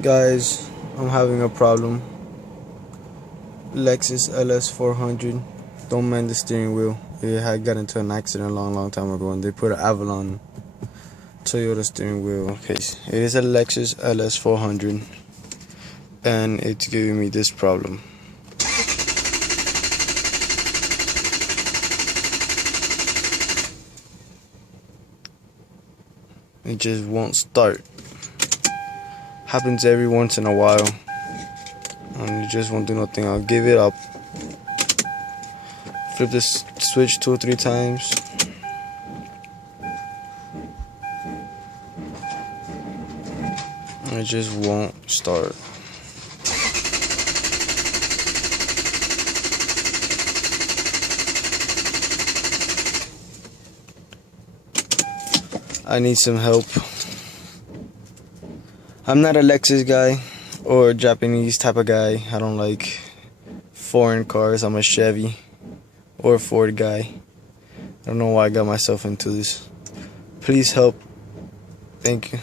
Guys, I'm having a problem. Lexus Ls400 don't mend the steering wheel. It had got into an accident a long time ago, and they put an Avalon Toyota steering wheel. Okay, it is a Lexus Ls400, and it's giving me this problem. It just won't start. Happens every once in a while, and it just won't do nothing. I'll give it up. Flip this switch 2 or 3 times. It just won't start. I need some help. I'm not a Lexus guy or a Japanese type of guy. I don't like foreign cars. I'm a Chevy or a Ford guy. I don't know why I got myself into this. Please help. Thank you.